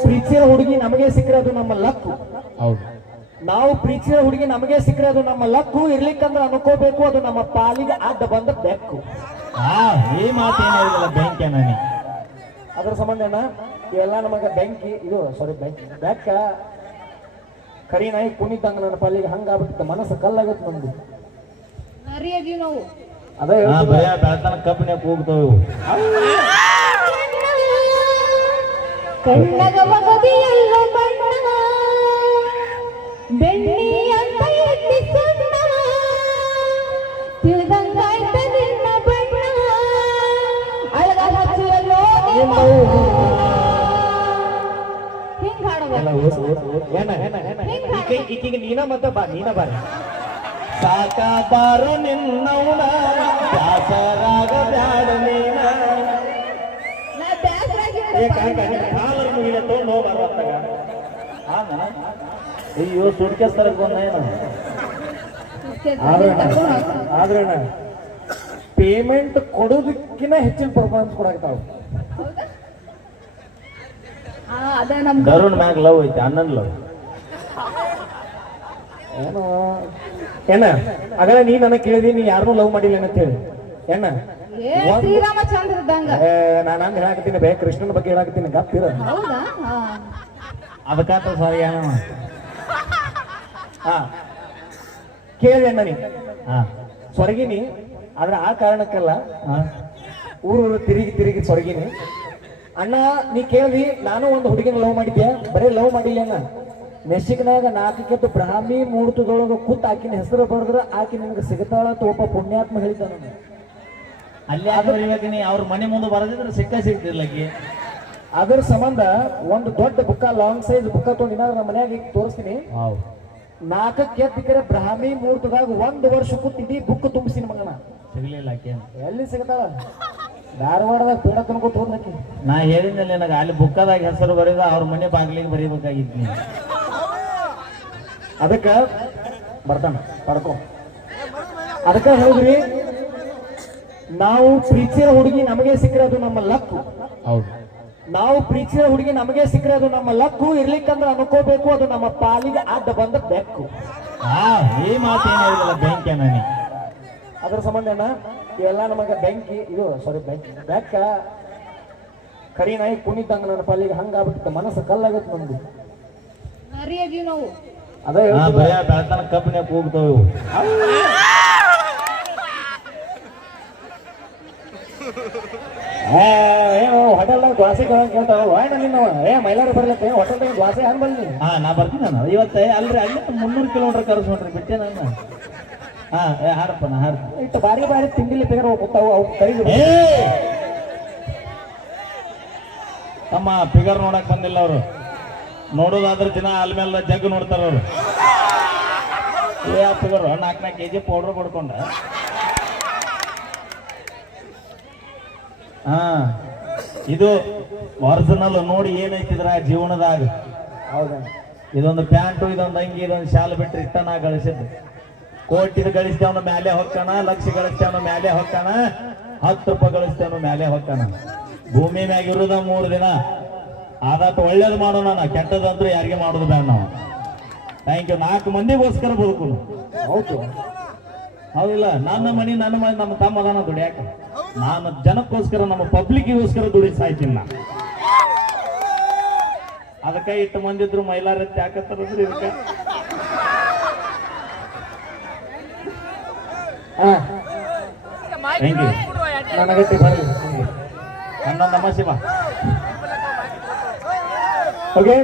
ಪ್ರೀತಿಯ ಹುಡುಗಿ ನಮಗೆ ಸಿಕ್ಕರೆ ಅದು ನಮ್ಮ ಲಕ್ಕು. ಹೌದು. ನಾವು ಪ್ರೀತಿಯ ಹುಡುಗಿ ನಮಗೆ ಸಿಕ್ಕರೆ ಅದು ನಮ್ಮ ಲಕ್ಕು ಇರ್ಲಿಕ್ಕಂದ್ರೆ ಅನ್ಕೋಬೇಕು ಅದು ನಮ್ಮ ಪಾಲಿಗೆ ಅಡ್ಡ ಬಂದ ಬೆಕ್ಕು. ಆ ಈ ಮಾತೇನಿಲ್ಲ ಬೆಂಕಿ ನೀ ಅದ್ರ ಸಂಬಂಧ ಅಣ್ಣ ಇವೆಲ್ಲ ನಮಗೆ ಬೆಂಕಿ ಇದು ಸಾರಿ ಬೆಂಕಿ ಬೆಕ್ಕ. ಕರಿ ನಾಯಿ ಕುಣಿತಂಗ ನನ್ನ ಪಾಲಿಗೆ ಹಂಗಾಗ್ಬಿಟ್ಟು ಮನಸ್ಸು ಕಲ್ಲಾಗುತ್ತೆ ನಮ್ದು. ನರಿಯಾಗಿ ನಾವು. ಅದೇ. ಬರೀ ಬೆಳತನ ಕಬ್ಬಿನ ಕಣ್ಣಗ ಮಗದಿಯಲ್ಲ ಬಣ್ಣ ಅಂತ ಎತ್ತಿ ಸಣ್ಣ ತಿಳಿದಂಗಾಯ್ತ ನಿನ್ನ ಬಣ್ಣ ಅಳಗ ಹಚ್ಚುವಲ್ಲೋ. ಹಿಂಗ್ ನೀನ ಮತ್ತ ಬಾ ನೀನ ಬಾರಿ ಸಾಕಾದಾರು ನಿನ್ನವನ ದಾಸರಾಗ ಬ್ಯಾಡ ನೀನ ಕಾಲರ್ ಮುಗಿಲ ತಗೊಂಡು? ಅಯ್ಯೋ ಸುಟ್ಕೇಸ್ ತರಕ್ ಬಂದೇನು ಆದ್ರೆ ಪೇಮೆಂಟ್ ಕೊಡೋದಕ್ಕಿಂತ ಹೆಚ್ಚಿನ ಪರ್ಫಾರ್ಮೆನ್ಸ್ ಕೊಡಾಕ್ತಾವ ಆ ಅದ ನಮ್ ಗರುಣ್ ಮ್ಯಾಗ ಲವ್ ಐತೆ ಅಣ್ಣನ್ ಲವ್ ಏನೋ? ಏನ? ಅಗಲ ನೀ ನನಗೆ ಕೇಳಿದಿ ನೀ ಯಾರನ್ನೂ ಲವ್ ಮಾಡಿಲ್ಲ ಅಂತ ಹೇಳಿ. ಏನ? ಶ್ರೀರಾಮಚಂದ್ರ ಇದ್ದಂಗ ನಾನು ಹಂಗ ಹೇಳಾಕತ್ತೀನಿ ಬೇ ಕೃಷ್ಣನ ಬಗ್ಗೆ ಹೇಳಕತ್ತೀನಿ ಗಪ್ಪಿರ ಹೌದಾ. ಅದಕ್ಕಾತ ಸರಿ ಏನವ ಹಾ. ಕೇಳಿ ಅಣ್ಣನಿ. ಹಾ. ಸೊರಗಿನಿ ಆದ್ರೆ ಆ ಕಾರಣಕ್ಕಲ್ಲ ಊರು ಊರೂರು ತಿರುಗಿ ತಿರುಗಿ ಸೊರಗಿನಿ ಅಣ್ಣ ನೀ ಕೇಳಿ ನಾನು ಒಂದು ಹುಡುಗಿನ ಲವ್ ಮಾಡಿದ್ದೆ ಬರೀ ಲವ್ ಮಾಡಿಲ್ಲ ಅಣ್ಣ. ಮೆಸ್ಸಿಕ್ನಾಗ ನಾಲ್ಕು ಕೆಟ್ಟು ಬ್ರಾಹ್ಮಿ ಮುಹೂರ್ತದೊಳಗೆ ಕೂತ್ ಆಕಿನ ಹೆಸರು ಬರೆದ್ರ ಆಕಿ ನಿನಗೆ ಸಿಗತಾಳ ಅಂತ ಒಬ್ಬ ಪುಣ್ಯಾತ್ಮ ಹೇಳಿದ್ದ ನಾನು ಅಲ್ಲಿ ಯಾಕೆ ಬರೀಬೇಕು ನೀ ಅವ್ರ ಮನೆ ಮುಂದೆ ಬರದಿದ್ರೆ ಸಿಕ್ಕ ಸಿಗ್ತಿರ್ಲ ಅದ್ರ ಸಂಬಂಧ ಒಂದು ದೊಡ್ಡ ಬುಕ್ಕ ಲಾಂಗ್ ಸೈಜ್ ಬುಕ್ಕ ತೊಗೊಂಡು ಏನಾದ್ರು ನಮ್ಮ ಮನ್ಯಾಗ ಈಗ ತೋರಿಸ್ತೀನಿ. ನಾಲ್ಕಕ್ಕೆ ಬ್ರಾಹ್ಮಿ ಮುಹೂರ್ತದಾಗ ಒಂದು ವರ್ಷ ಕೂತ್ ಇಡೀ ಬುಕ್ ತುಂಬಿಸಿನ ಮಗನ. ಸಿಗ್ಲಿಲ್ಲ ಆಕೆ. ಎಲ್ಲಿ ಸಿಗತಾಳ? ಧಾರವಾಡದಾಗ ಬೇಡ ತನ್ಕೋತ ಹೋದ್ನಕಿ ನಾ ಹೇಳಿದ್ನಲ್ಲ ನನಗೆ ಅಲ್ಲಿ ಬುಕ್ಕದಾಗ ಹೆಸರು ಬರೀದ ಅವ್ರ ಮನೆ ಬಾಗಿಲಿಗೆ ಬರೀಬೇಕಾಗಿದ್ನಿ ಅದಕ್ಕ ಬರ್ತಾನ ಪಡ್ಕೊ. ಅದಕ್ಕ ಹೇಳಿದ್ರಿ ನಾವು ಪ್ರೀತಿಯ ಹುಡುಗಿ ನಮಗೆ ಸಿಕ್ಕರೆ ಅದು ನಮ್ಮ ಲಕ್ಕು. ಹೌದು. ನಾವು ಪ್ರೀತಿಯ ಹುಡುಗಿ ನಮಗೆ ಸಿಕ್ಕರೆ ಅದು ನಮ್ಮ ಲಕ್ಕು. ಇರ್ಲಿಕ್ಕಂದ್ರೆ ಅನ್ಕೋಬೇಕು ಅದು ನಮ್ಮ ಪಾಲಿಗೆ ಅಡ್ಡ ಬಂದ ಬೆಕ್ಕು. ಆ ಈ ಬೆಂಕಿ ಅದ್ರ ಸಂಬಂಧ ಅಣ್ಣ ಇವೆಲ್ಲ ನಮಗೆ ಬೆಂಕಿ ಇದು ಸಾರಿ ಬೆಂಕಿ. ಬೆಕ್ಕ ಕರಿ ನಾಯಿ ಕುಣಿತಂಗ ನನ್ನ ಪಾಲಿಗೆ ಹಂಗಾಗ್ಬಿಟ್ಟು ಮನಸ್ಸು ಕಲ್ಲಾಗತ್ತೆ ನಮ್ದು. ನರಿಯಾಗಿ ನಾವು ಅದೇ ಬೆಳತನ ಕಬ್ಬಿನ ಕೂಗ್ತಾವು. ಹೋಟೆಲ್ದಾಗ ದ್ವಾಸೆ ಕೇಳ್ತಾವ ವಾಯ್ನ ನಿನ್ನವ ಏ ಮೈಲಾರ ಬರ್ಲತ್ತ ಹೋಟೆಲ್ದಾಗ ದ್ವಾಸೆ ಯಾರು ಬನ್ನಿ ಹಾ ನಾ ಬರ್ತೀನಿ ನಾನು. ಇವತ್ತೇ ಅಲ್ರಿ ಅಲ್ಲಿ ಮುನ್ನೂರು ಕಿಲೋಮೀಟರ್ ನೋಡ್ರಿ ಬಿಟ್ಟೆ ನಾನು. ಹಾ ಏ ಹಾಡಪ್ಪ ನಾ ಹಾಡ್ತೀನಿ ಇಟ್ಟು ಬಾರಿ ಬಾರಿ ತಿಂಡಿಲಿ ತೆಗೆದು ಹೋಗ್ತಾವ ಅವು ಕೈ ತಮ್ಮ ಫಿಗರ್ ನೋಡಕ್ ಬಂದಿಲ್ಲ ಅವರು. ನೋಡೋದಾದ್ರೆ ದಿನ ಅಲ್ಮೇಲೆ ಜಗ್ ನೋಡ್ತಾರ ಅವರು. ಏ ಫಿಗರ್ ನಾಲ್ಕು ನಾಲ್ಕು ಕೆ ಜಿ ಪೌಡ್ರ್ ಕೊಡ್ಕೊಂಡ ಹಾ. ಇದು ಒರಿಜಿನಲ್ ನೋಡಿ ಏನೈತಿದ್ರ ಜೀವನದಾಗ? ಹೌದಾ? ಇದೊಂದು ಪ್ಯಾಂಟು ಇದೊಂದು ಅಂಗಿ ಇದೊಂದು ಶಾಲ್ ಬಿಟ್ರೆ ಇಷ್ಟ ನಾ ಗಳಿಸಿದ್ದು. ಕೋಟಿದ ಗಳಿಸ್ತೇವನ ಮ್ಯಾಲೆ ಹೊಕ್ಕಣ ಲಕ್ಷ ಗಳಿಸ್ತೇವನ ಮ್ಯಾಲೆ ಹೊಕ್ಕಣ ಹತ್ತು ರೂಪಾಯಿ ಗಳಿಸ್ತೇವನ ಮ್ಯಾಲೆ ಹೊಕ್ಕಣ. ಭೂಮಿ ಮ್ಯಾಗ ಇರುದ ಮೂರು ದಿನ. ಆದಾತ ಒಳ್ಳೇದು ಮಾಡೋಣ ನಾ ಕೆಟ್ಟದಂದ್ರೆ ಯಾರಿಗೆ ಮಾಡೋದು ಬೇಡ ನಾವು. ಥ್ಯಾಂಕ್ ಯು ನಾಲ್ಕು ಮಂದಿಗೋಸ್ಕರ ಬದುಕು ಹೌದು. ಹೌದಿಲ್ಲ, ನನ್ನ ಮನೆ ನನ್ನ ಮನೆ, ನಮ್ಮ ತಮ್ಮ ಅದಾನ ದುಡಿಯಾಕ. ನಾನು ಜನಕ್ಕೋಸ್ಕರ, ನಮ್ಮ ಪಬ್ಲಿಕ್ಗೋಸ್ಕರ ದುಡಿ ನಾ ಅದಕ್ಕೆ ಇಟ್ಟು ಮಂದಿದ್ರು ಮೈಲಾರತ್ತಿ ಯಾಕತ್ತಾರದ್ರಿ ಇದಕ್ಕೆ? ನನಗಟ್ಟಿ ಬರಲಿ ನನ್ನ ನಮ್ಮ ಶಿವ. ಓಕೆ